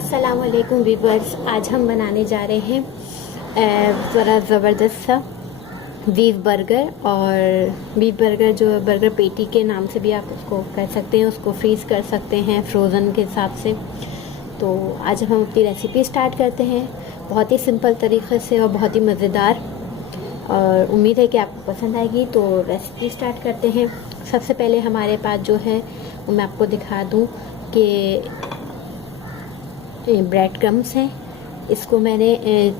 अस्सलामुअलैकुम वीवर्स। आज हम बनाने जा रहे हैं ज़रा ज़बरदस्त सा बीफ बर्गर। और बीफ बर्गर जो बर्गर पेटी के नाम से भी आप उसको कर सकते हैं, उसको फ्रीज़ कर सकते हैं फ्रोज़न के हिसाब से। तो आज हम अपनी रेसिपी स्टार्ट करते हैं बहुत ही सिंपल तरीक़े से और बहुत ही मज़ेदार, और उम्मीद है कि आपको पसंद आएगी। तो रेसिपी स्टार्ट करते हैं। सबसे पहले हमारे पास जो है वो मैं आपको दिखा दूँ कि ब्रेड क्रम्स हैं। इसको मैंने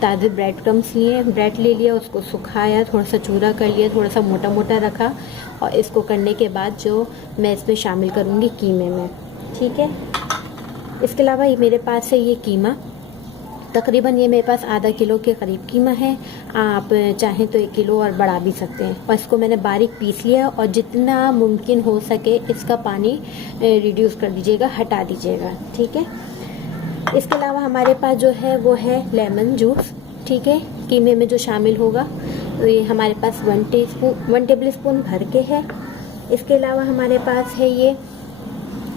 ताज़े ब्रेड क्रम्स लिए, ब्रेड ले लिया, उसको सुखाया, थोड़ा सा चूरा कर लिया, थोड़ा सा मोटा मोटा रखा। और इसको करने के बाद जो मैं इसमें शामिल करूँगी कीमे में, ठीक है। इसके अलावा ये मेरे पास है ये कीमा, तकरीबन ये मेरे पास आधा किलो के करीब कीमा है। आप चाहें तो 1 किलो और बढ़ा भी सकते हैं। और इसको मैंने बारीक पीस लिया, और जितना मुमकिन हो सके इसका पानी रिड्यूस कर दीजिएगा, हटा दीजिएगा, ठीक है। इसके अलावा हमारे पास जो है वो है लेमन जूस, ठीक है, कीमे में जो शामिल होगा। तो ये हमारे पास 1 टेबल स्पून भर के है। इसके अलावा हमारे पास है ये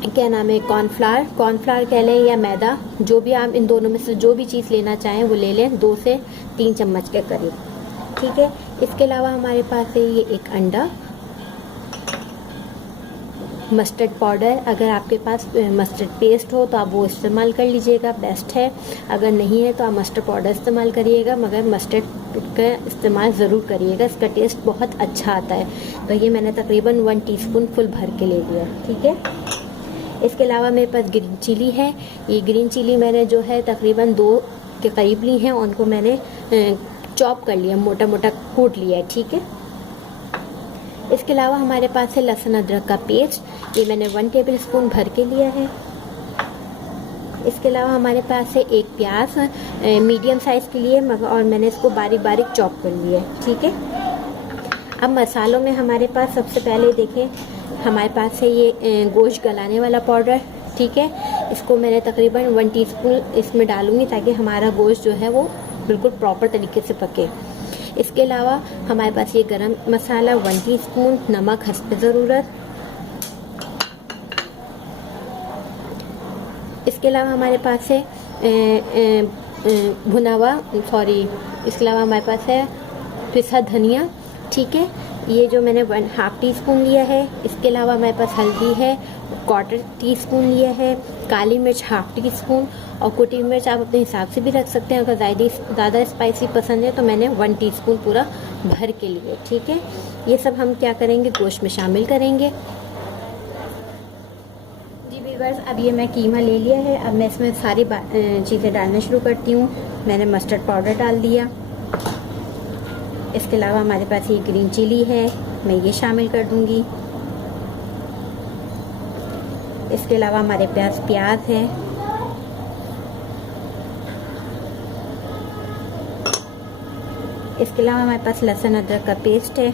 क्या नाम है, कॉर्नफ्लावर कह लें या मैदा, जो भी आप इन दोनों में से जो भी चीज़ लेना चाहें वो ले लें, 2 से 3 चम्मच के करीब, ठीक है। इसके अलावा हमारे पास है ये एक अंडा, मस्टर्ड पाउडर, अगर आपके पास मस्टर्ड पेस्ट हो तो आप वो इस्तेमाल कर लीजिएगा, बेस्ट है। अगर नहीं है तो आप मस्टर्ड पाउडर इस्तेमाल करिएगा, मगर मस्टर्ड का इस्तेमाल ज़रूर करिएगा, इसका टेस्ट बहुत अच्छा आता है। तो ये मैंने तकरीबन 1 टीस्पून फुल भर के ले लिया, ठीक है। इसके अलावा मेरे पास ग्रीन चिली है। ये ग्रीन चिली मैंने जो है तकरीबन 2 के करीब ली हैं, उनको मैंने चॉप कर लिया, मोटा मोटा कूट लिया है, ठीक है। इसके अलावा हमारे पास है लहसुन अदरक का पेस्ट, ये मैंने 1 टेबल स्पून भर के लिया है। इसके अलावा हमारे पास है एक प्याज मीडियम साइज़ के लिए, मगर और मैंने इसको बारीक बारीक चॉप कर लिया है, ठीक है। अब मसालों में हमारे पास सबसे पहले देखें, हमारे पास है ये गोश्त गलाने वाला पाउडर, ठीक है। इसको मैंने तकरीबन 1 टीस्पून इसमें डालूँगी, ताकि हमारा गोश्त जो है वो बिल्कुल प्रॉपर तरीके से पके। इसके अलावा हमारे पास ये गरम मसाला 1 टीस्पून, नमक हस्ब ज़रूरत। इसके अलावा हमारे पास है भुना हुआ इसके अलावा हमारे पास है पिसा धनिया, ठीक है, ये जो मैंने 1/2 टीस्पून लिया है। इसके अलावा हमारे पास हल्दी है 1/4 टीस्पून लिया है, काली मिर्च 1/2 टीस्पून, और कुटी मिर्च आप अपने हिसाब से भी रख सकते हैं। अगर ज़्यादा स्पाइसी पसंद है तो मैंने 1 टीस्पून पूरा भर के लिए, ठीक है। ये सब हम क्या करेंगे, गोश्त में शामिल करेंगे। जी व्यूअर्स, अब ये मैं कीमा ले लिया है। अब मैं इसमें सारी चीज़ें डालना शुरू करती हूँ। मैंने मस्टर्ड पाउडर डाल दिया। इसके अलावा हमारे पास ये ग्रीन चिली है, मैं ये शामिल कर दूँगी। इसके अलावा हमारे पास प्याज है, इसके अलावा हमारे पास लहसुन अदरक का पेस्ट है,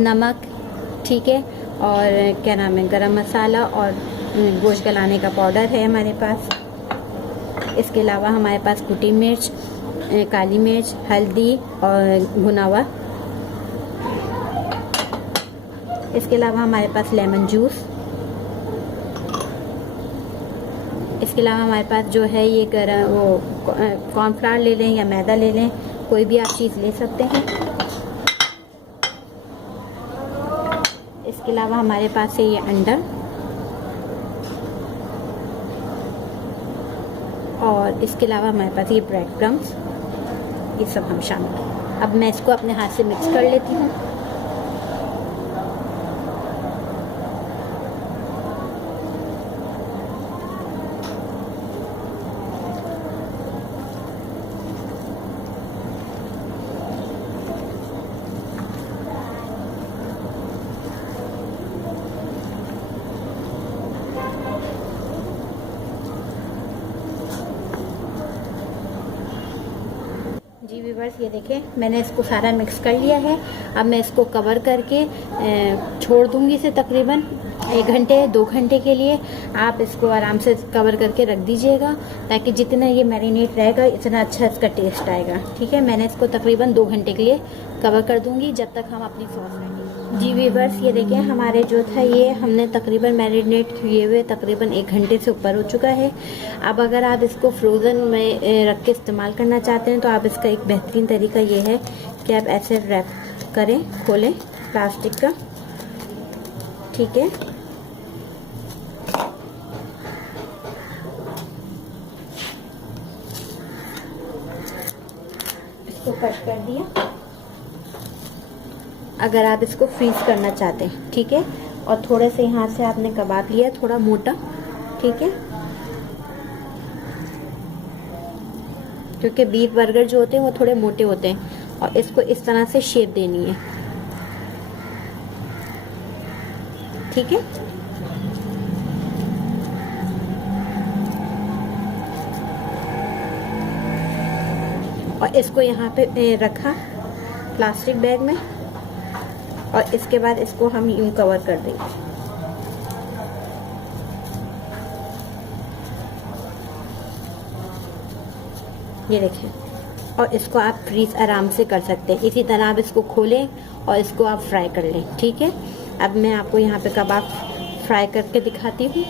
नमक, ठीक है, और क्या नाम है, गरम मसाला और गोश्त गलाने का पाउडर है हमारे पास। इसके अलावा हमारे पास कुटी मिर्च, काली मिर्च, हल्दी और भुना हुआ। इसके अलावा हमारे पास लेमन जूस। इसके अलावा हमारे पास जो है ये कॉर्नफ्लावर ले लें या मैदा ले लें, कोई भी आप चीज़ ले सकते हैं। इसके अलावा हमारे पास है ये अंडा, और इसके अलावा हमारे पास ये ब्रेड क्रम्स, ये सब हम शामिल। अब मैं इसको अपने हाथ से मिक्स कर लेती हूँ। जी व्यूअर्स, ये देखें मैंने इसको सारा मिक्स कर लिया है। अब मैं इसको कवर करके छोड़ दूंगी इसे तकरीबन 1 घंटे 2 घंटे के लिए। आप इसको आराम से कवर करके रख दीजिएगा, ताकि जितना ये मैरिनेट रहेगा इतना अच्छा इसका टेस्ट आएगा, ठीक है। मैंने इसको तकरीबन 2 घंटे के लिए कवर कर दूंगी, जब तक हम अपनी सॉस रेडी। जी वीवर्स, ये देखिए हमारे जो था ये हमने तकरीबन मैरिनेट किए हुए तकरीबन 1 घंटे से ऊपर हो चुका है। अब अगर आप इसको फ्रोज़न में रख के इस्तेमाल करना चाहते हैं तो आप इसका एक बेहतरीन तरीका ये है कि आप ऐसे रैप करें, खोलें प्लास्टिक का, ठीक है। इसको कट कर दिया। अगर आप इसको फ्रीज करना चाहते हैं, ठीक है, और थोड़े से यहाँ से आपने कबाब लिया थोड़ा मोटा, ठीक है, क्योंकि बीफ बर्गर जो होते हैं वो थोड़े मोटे होते हैं और इसको इस तरह से शेप देनी है, ठीक है। और इसको यहाँ पे रखा प्लास्टिक बैग में और इसके बाद इसको हम यूं कवर कर देंगे। ये देखें, और इसको आप फ्रीज आराम से कर सकते हैं। इसी तरह आप इसको खोलें और इसको आप फ्राई कर लें, ठीक है। अब मैं आपको यहाँ पे कबाब फ्राई करके दिखाती हूँ।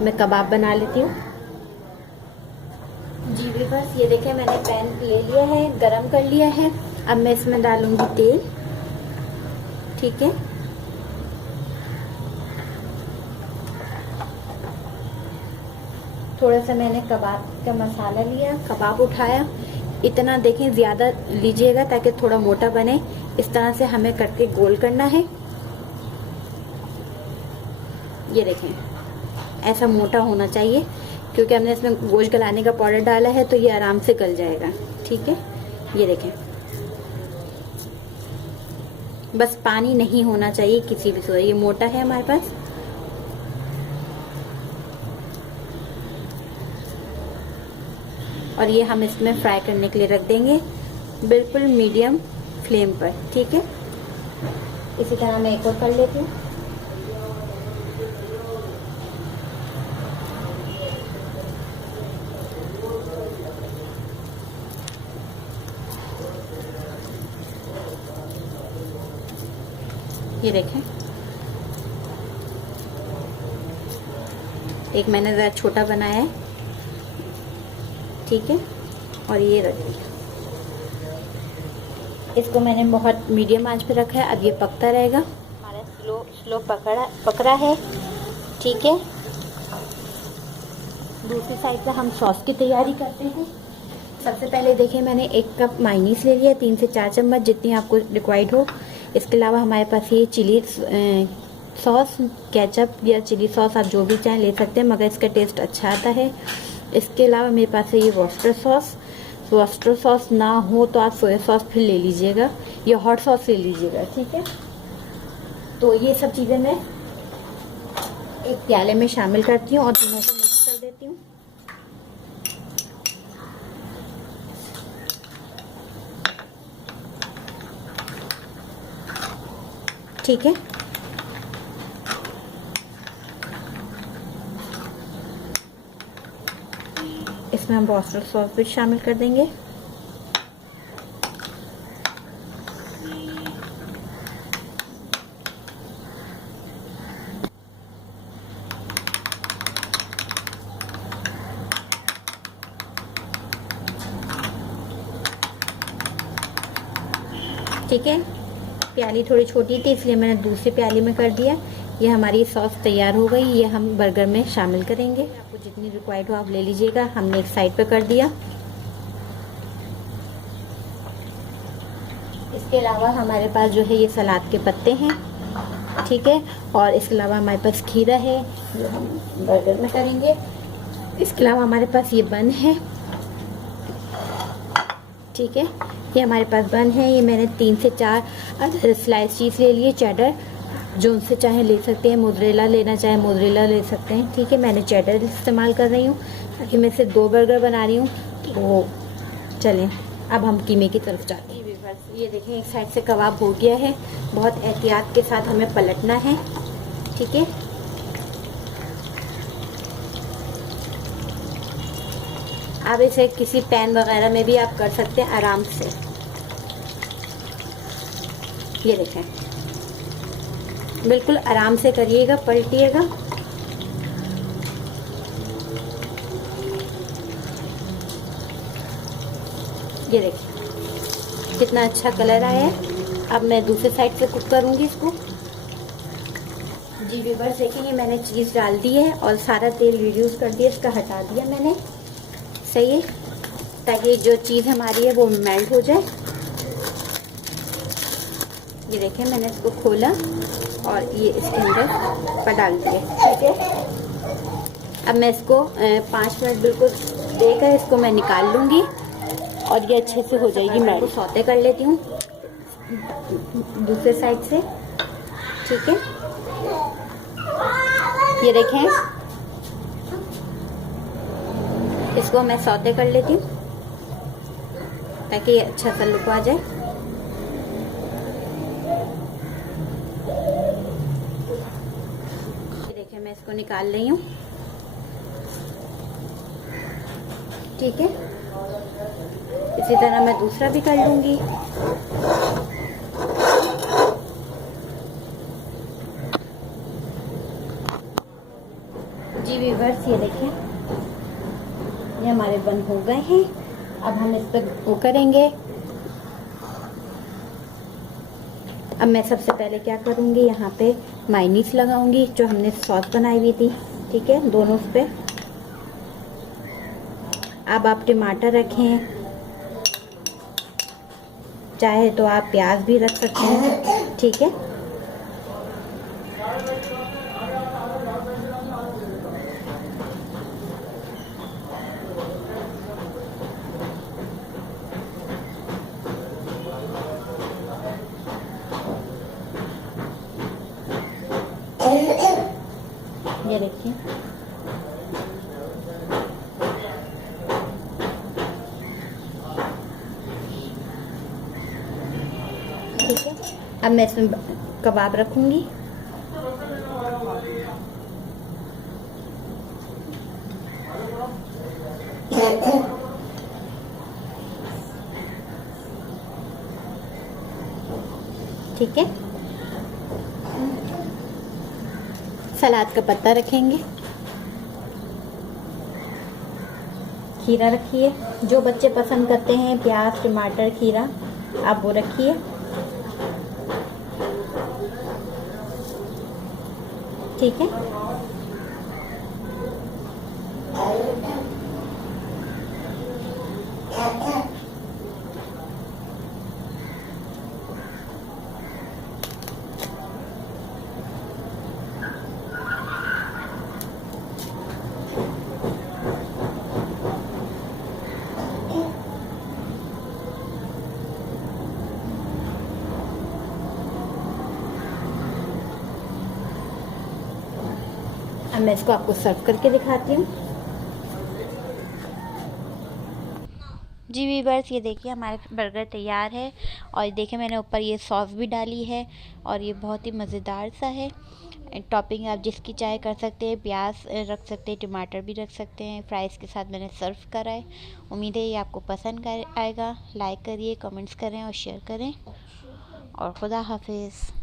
मैं कबाब बना लेती हूँ। जी बस ये देखें, मैंने पैन ले लिया है, गरम कर लिया है। अब मैं इसमें डालूंगी तेल, ठीक है। थोड़ा सा मैंने कबाब का मसाला लिया, कबाब उठाया। इतना देखें, ज़्यादा लीजिएगा ताकि थोड़ा मोटा बने। इस तरह से हमें करके गोल करना है। ये देखें, ऐसा मोटा होना चाहिए क्योंकि हमने इसमें गोश्त गलाने का पाउडर डाला है तो ये आराम से गल जाएगा, ठीक है। ये देखें, बस पानी नहीं होना चाहिए किसी भी सूरत। ये मोटा है हमारे पास। और ये हम इसमें फ्राई करने के लिए रख देंगे बिल्कुल मीडियम फ्लेम पर, ठीक है। इसी तरह मैं एक और कर लेती हूँ। ये देखें, एक मैंने ज़रा छोटा बनाया है, ठीक है। और ये रख दिया। इसको मैंने बहुत मीडियम आंच पे रखा है। अब ये पकता रहेगा। हमारा स्लो पकड़ा है, ठीक है। दूसरी साइड पे हम सॉस की तैयारी करते हैं। सबसे पहले देखिए, मैंने 1 कप मायोनीज ले लिया, 3 से 4 चम्मच जितनी आपको रिक्वायर्ड हो। इसके अलावा हमारे पास ये चिली सॉस, केचप या चिली सॉस आप जो भी चाहें ले सकते हैं, मगर इसका टेस्ट अच्छा आता है। इसके अलावा मेरे पास है ये वॉस्टर सॉस ना हो तो आप सोया सॉस फिर ले लीजिएगा या हॉट सॉस ले लीजिएगा, ठीक है। तो ये सब चीज़ें मैं एक प्याले में शामिल करती हूँ और तीनों को मिक्स कर देती हूँ। ठीक है, इसमें हम वॉस्टर सॉस भी शामिल कर देंगे। ठीक है, प्याली थोड़ी छोटी थी इसलिए मैंने दूसरी प्याली में कर दिया। ये हमारी सॉस तैयार हो गई। ये हम बर्गर में शामिल करेंगे। आपको जितनी रिक्वायर्ड हो आप ले लीजिएगा। हमने एक साइड पे कर दिया। इसके अलावा हमारे पास जो है ये सलाद के पत्ते हैं, ठीक है। और इसके अलावा हमारे पास खीरा है जो हम बर्गर में करेंगे। इसके अलावा हमारे पास ये बन है, ठीक है। ये हमारे पास बन है। ये मैंने 3 से 4 स्लाइस चीज़ ले लिए, चेडर, जो उनसे चाहे ले सकते हैं। मोज़रेला लेना चाहे मोज़रेला ले सकते हैं, ठीक है। मैंने चेडर इस्तेमाल कर रही हूँ ताकि मैं सिर्फ 2 बर्गर बना रही हूँ। तो चलें अब हम कीमे की तरफ जाते हैं। ये देखें, एक साइड से कबाब हो गया है। बहुत एहतियात के साथ हमें पलटना है, ठीक है। आप इसे किसी पैन वगैरह में भी आप कर सकते हैं आराम से। ये देखें, बिल्कुल आराम से करिएगा, पलटिएगा। ये देखिए कितना अच्छा कलर आया है। अब मैं दूसरे साइड से कुक करूँगी इसको। जी व्यूअर्स देखेंगे, मैंने चीज़ डाल दी है और सारा तेल रिड्यूस कर दिया, इसका हटा दिया मैंने। सही है, ताकि जो चीज़ हमारी है वो मेल्ट हो जाए। ये देखें मैंने इसको खोला और ये इसके अंदर पर डाल दिया। ठीक है, अब मैं इसको 5 मिनट बिल्कुल देकर इसको मैं निकाल लूँगी और ये अच्छे से हो जाएगी। मैं इसको सौते कर लेती हूँ दूसरे साइड से। ठीक है, ये देखें इसको मैं सौते कर लेती हूँ ताकि ये अच्छा सा लुक आ जाए। ये देखें मैं इसको निकाल रही हूँ। ठीक है, इसी तरह मैं दूसरा भी कर लूँगी। जी व्यूअर्स ये देखें, ये हमारे बन हो गए हैं। अब हम इस पर वो करेंगे। अब मैं सबसे पहले क्या करूँगी, यहाँ पे मायोनीज लगाऊंगी जो हमने सॉस बनाई हुई थी। ठीक है, दोनों पे। अब आप टमाटर रखें, चाहे तो आप प्याज भी रख सकते हैं। ठीक है, ये देखिए ठीक है। अब मैं इसमें कबाब रखूंगी। ठीक है, सलाद का पत्ता रखेंगे, खीरा रखिए। जो बच्चे पसंद करते हैं प्याज टमाटर खीरा, आप वो रखिए। ठीक है, अब मैं इसको आपको सर्व करके दिखाती हूँ। जी व्यूअर्स ये देखिए हमारा बर्गर तैयार है और देखिए मैंने ऊपर ये सॉस भी डाली है और ये बहुत ही मज़ेदार सा है। टॉपिंग आप जिसकी चाहे कर सकते हैं, प्याज रख सकते हैं, टमाटर भी रख सकते हैं। फ्राइज़ के साथ मैंने सर्व करा है। उम्मीद है ये आपको पसंद आएगा। लाइक करिए, कमेंट्स करें और शेयर करें और खुदा हाफिज़।